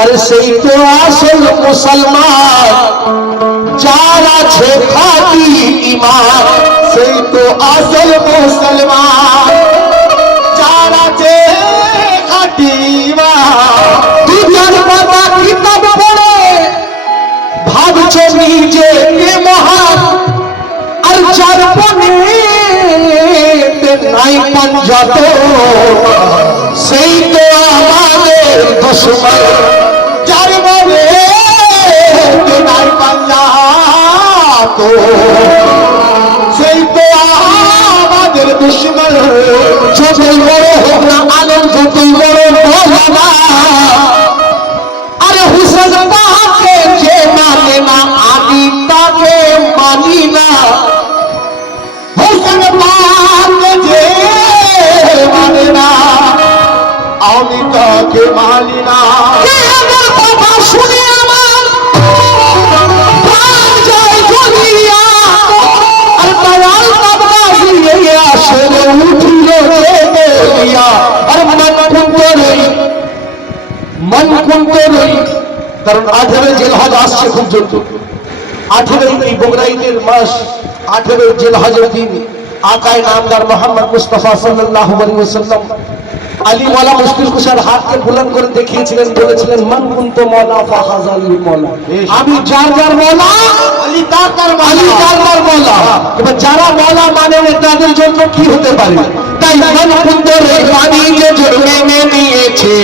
अरे सही तो आसल मुसलमान चार আছে খাঁটি ঈমান সেই তো আসল মুসলমান চার আছে খাঁটি ঈমান তুই চার পাতা কিতাব পড়ে ভাবছো নিজেকে মহান আর চার পনে নাই পঞ্জাত সেই তো আমাদের দুশ্মন চার বলে নাই পঞ্জাত সেই তো আমাদের দুশ্মন যতই বড় হোক না আলম যতই বড় মৌলানা আরে হুসেন পাকে যে মানে না আমি তাকে মানি না হুসেন পাকে যে মানে না আমি তাকে মানি না কথা শুনে আমার প্রাণ যায় জ্বলিয়া আর দয়াল বাবা দিয়ে আসলে উঠিল বলিয়া আর মন কুন্তরই কারণ 18 জিলহজ আসছে খুব জলদি 18 এই বগরাইতের মাস 18 জিলহজের দিন আকায়ে নামদার মোহাম্মদ মুস্তাফা সাল্লাল্লাহু আলাইহি ওয়াসাল্লাম আলী ওয়ালা মুশকিল কুশার হাতকে বুলন্দ করে দেখিয়েছিলেন বলেছিলেন মান কুনতু মাওলা ফাহাজালি মাওলা আমি যার যার মাওলা আলী তার তার মাওলা এবার যারা মাওলা মানে তাদের জন্য কি হতে পারে তাই মান কুনতু রে পানি যে জন্মে নিয়েছে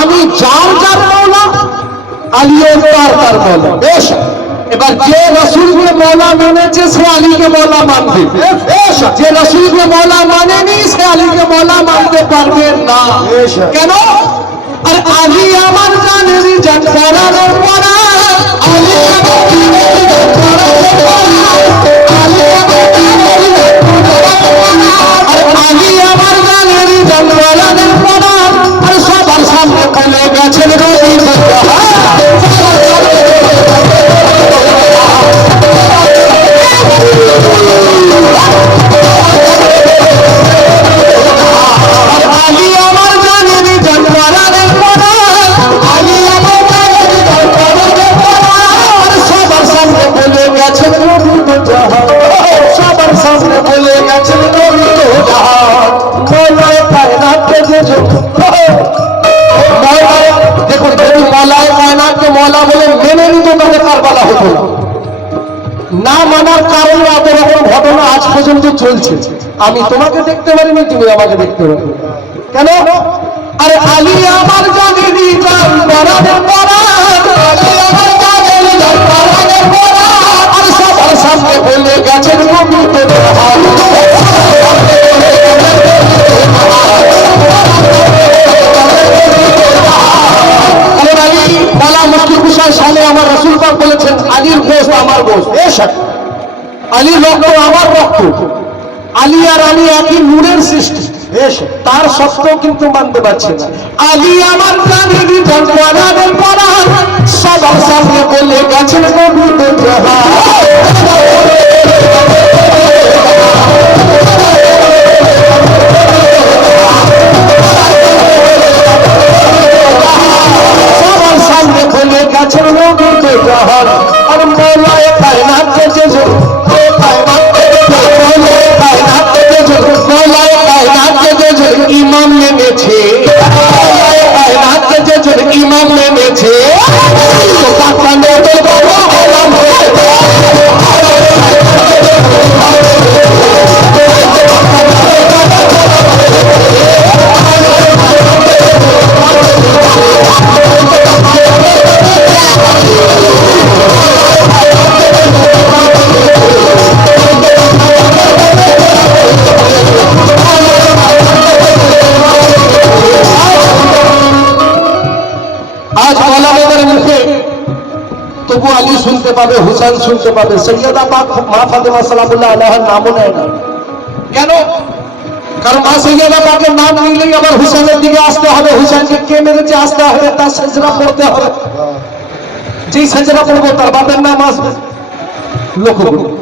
আমি যার যার মৌলা আলীও তার মৌলা বেশ এবার যে রাসূলকে মৌলা মেনেছে সে আলীকে মৌলা মানবে বেশ যে রাসূলকে মৌলা মানেনি সে আলীকে মৌলা মানতে পারবে না কেন আর আলী আমার জানেনি জান পরানোর পরা আলী আমার জানেনি জান পরানোর পরা আলী আমার জানেনি জান পরানোর পরা আর আলী আমার জানেনি জান পরানোর পরা আর সবার সামনে ফেলে গেছেন রবি আলী আমার জানেনি জান পরানোর পরা আলী আমার জানেনি জান পরানোর পরা আর সবার সামনে ফেলে গেছেন রবি সবার সামনে ফেলে গেছেন রবি মৌলায় কায়নাতকে যে দেখুন যদি মৌলায় কায়নাতকে মৌলা বলে মেনে নিত তাহলে কারবালা হতো না মানার কারণে এত রকম ঘটনা আজ পর্যন্ত চলছে আমি তোমাকে দেখতে পারিনি তুমি আমাকে দেখতে পারি কেন আরে আলী আমার জানেনি জান পরানোর পরা আলী আমার জানেনি জান পরানোর পরা আর সবার সামনে ফেলে গেছেন রবি আলী ভক্ত, আলী আর আলী একই নূরের সৃষ্টি, তার সত্ত্বেও কিন্তু মানতে পারছে না। আলী আমার প্রাণের পরাণের পরাণ, সবার সামনে বলে গেছেন নবীদের জাহান। সবার সামনে বলে গেছেন নবীদের জাহান। আর মৌলায়ে কায়নাত যে ইমাম নেমেছে, ইমাম নেমেছে, তবু আলী শুনতে পাবে, হুসেন শুনতে পাবে, সৈয়দা পাক মা ফাতেমা সালামুল্লাহ আলাইহার নামও নেয় না। কেন? কারণ মা সৈয়দা পাকের নাম নিলেই আবার হুসেনের দিকে আসতে হবে, হুসেনকে কে মেরেছে আসতে হবে, তার সেজদা পড়তে হবে, যেই সেজদা পড়বো তার বাপের নাম আসবে। লক্ষ্য করুন,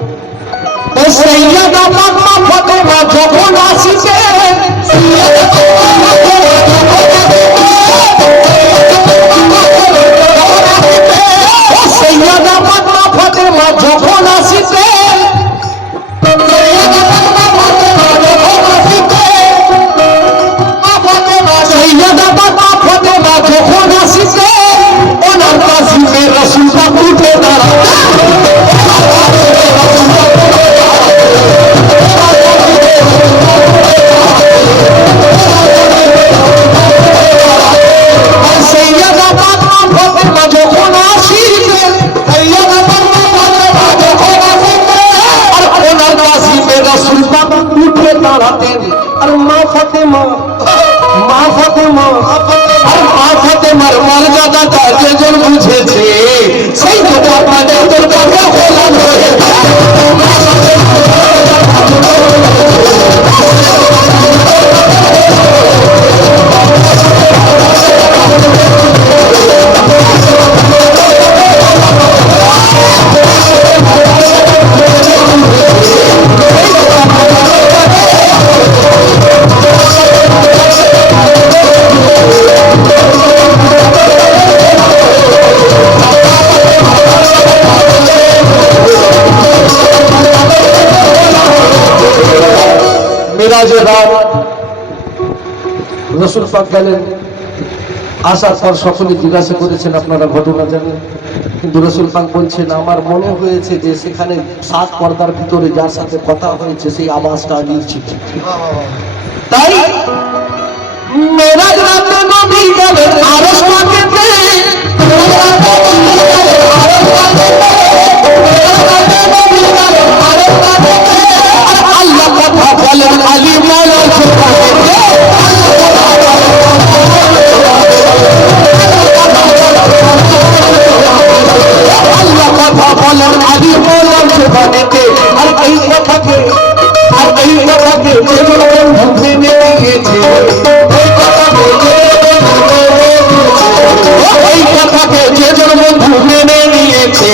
সৈয়দা পাক মা ফাতেমা যখন আসিছে, সৈয়দা পাক মা ফাতেমা যখন আসিছে, সৈয়দা পাক মা ফাতেমা যখন আসিছে, ওনার কাছে রাসূল পাক উঠে দাঁড়ায়। ফাতেমার মর্যাদাটা যেজন বুঝেছে, সেই তো আপনাদের তোর কাছে গোলাম হয়ে রাসূল পাক গেলেন। আসার পর সকলে জিজ্ঞাসা করেছেন আপনারা ঘটনা জানেন, কিন্তু রাসূল পাক বলছেন আমার মনে হয়েছে যে সেখানে সাত পর্দার ভিতরে যার সাথে কথা হয়েছে সেই আওয়াজটা আলীর ছিল। তাই মেরাজ রাতে নবী গেলেন আরশ পাকেতে, আল্লাহ কথা বলেন আলী মাওলার সুবহানাল্লাহ। আল্লাহ কথা বলেন আলী মাওলার সুবহানাতে। আর এই কথাকে যে বন্ধু মেনে নিয়েছে, এই কথাকে যে বন্ধু মেনে নিয়েছে,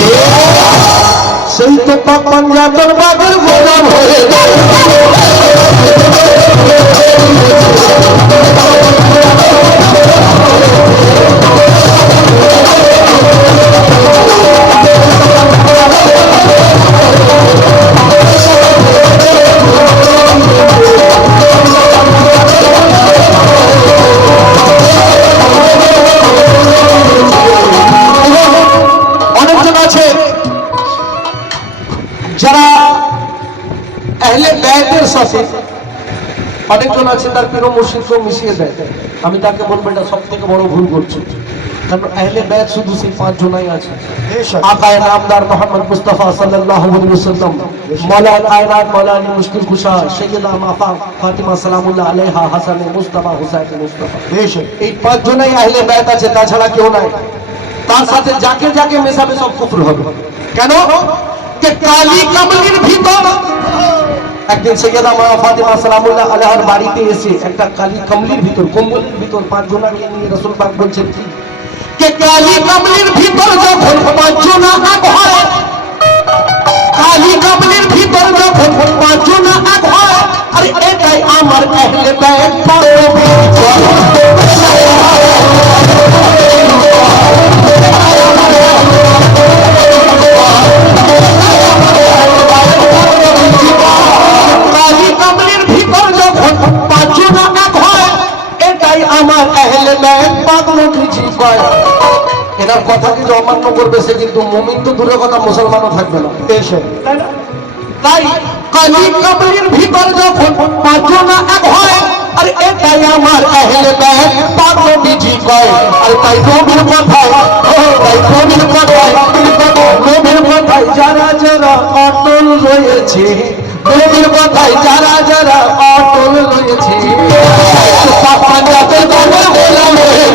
সেই তো পাক পাঞ্জাতন বাগের গোলাম হয়ে যায়। অনেকজন আছে যারা আহলে বাইতের সাথে, অনেকজন আছে তার প্রিয় মুর্শিদকে মিশিয়ে দেয়। আমি তাকে বলবো এটা সব থেকে বড় ভুল করছে, কারণ আহলে বাইত শুধু সেই পাঁচ জনাই আছে। আকায়ে নামদার মুহাম্মদ মুস্তাফা সাল্লাল্লাহু আলাইহি ওয়াসাল্লাম, মাওলা কায়নাত মাওলানা মুশকিল কুশা সৈয়দা মা ফাতিমা সালামুল্লাহ আলাইহা, হাসান মুস্তাফা হুসাইন মুস্তাফা, এই পাঁচ জনাই আহলে বাইত আছে, তাছাড়া কেউ নাই। তার সাথে যাকে যাকে মেশাবে সব কুফর হবে। কেন? যে কালী কামলির ভিতর একদিন সৈয়দা মা ফাতেমা সালামুল্লাহ আলাইহার বাড়িতে এসে একটা কালি কমলির ভিতর কম্বলের ভিতর পাঁচজনকে নিয়ে রাসূল পাক বলছেন কি কে কালি কমলির ভিতর যখন পাঁচজনা এক হয়, কালি কমলির ভিতর যখন পাঁচজনা এক হয়, আর এটাই আমার আহলে বাইত পাবে। এনার কথা যদি অমান্য করবে সে কিন্তু মুমিন তো দূরের কথা মুসলমানও থাকবে না। তাই কালি কবরের ভিতর যখন পাঁচজনা এক হয়, আর এটাই আমার আহলে বাইত পাক নবীজি কয়। আর তাই নবীর কথায়, তাই নবীর কথায়, নবীর কথায় যারা যারা অটল রয়েছে, নবীর কথায় যারা যারা অটল রয়েছে, পাঞ্জাবের গমের গোলাম হয়ে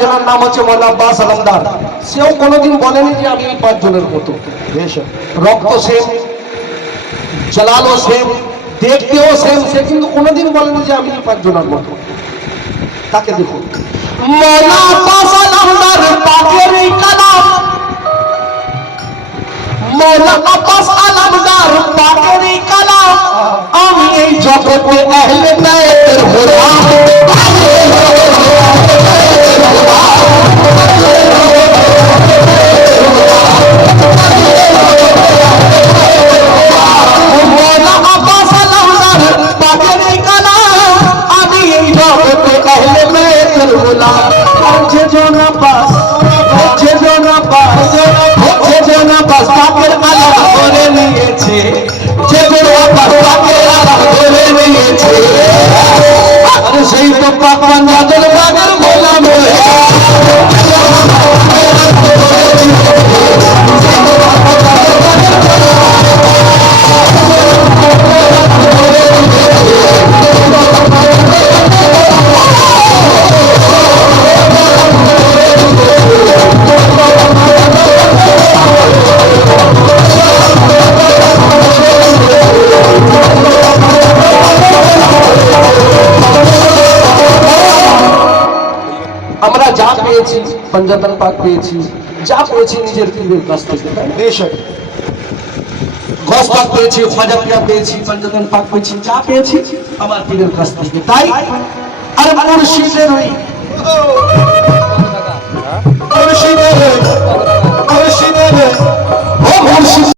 যার নাম হচ্ছে মৌলা আব্বাস আলমদার, সেও কোনোদিন বলেনি যে আমি এই পাঁচজনের মতো। রক্ত সেম, জালালও সেম, দেখতেও সেম, সে কিন্তু কোনোদিন বলেনি যে আমি এই পাঁচজনের মতো। তাকে দেখুন, মৌলা আব্বাস আলমদার পাকের এই কালাম, মৌলা আব্বাস আলমদার পাকের এই কালাম, আমি এই জগতে আহলে বাইতের গোলাম। সেই তো পাকওয়ান বাদল বাগের গোলাম হয়ে আমরা যা পেয়েছি পঞ্জাতন পাক পেয়েছি, যা পেয়েছি নিজের পীরের কাছ থেকে। গস পাক পেয়েছি, খাজা পিয়া পেয়েছি, পঞ্জাতন পাক পেয়েছি, যা পেয়েছি আমার পীরের কাছ থেকে। তাই আর মুর্শিদের ওই মুর্শিদের মুর্শিদের ও মুর্শিদ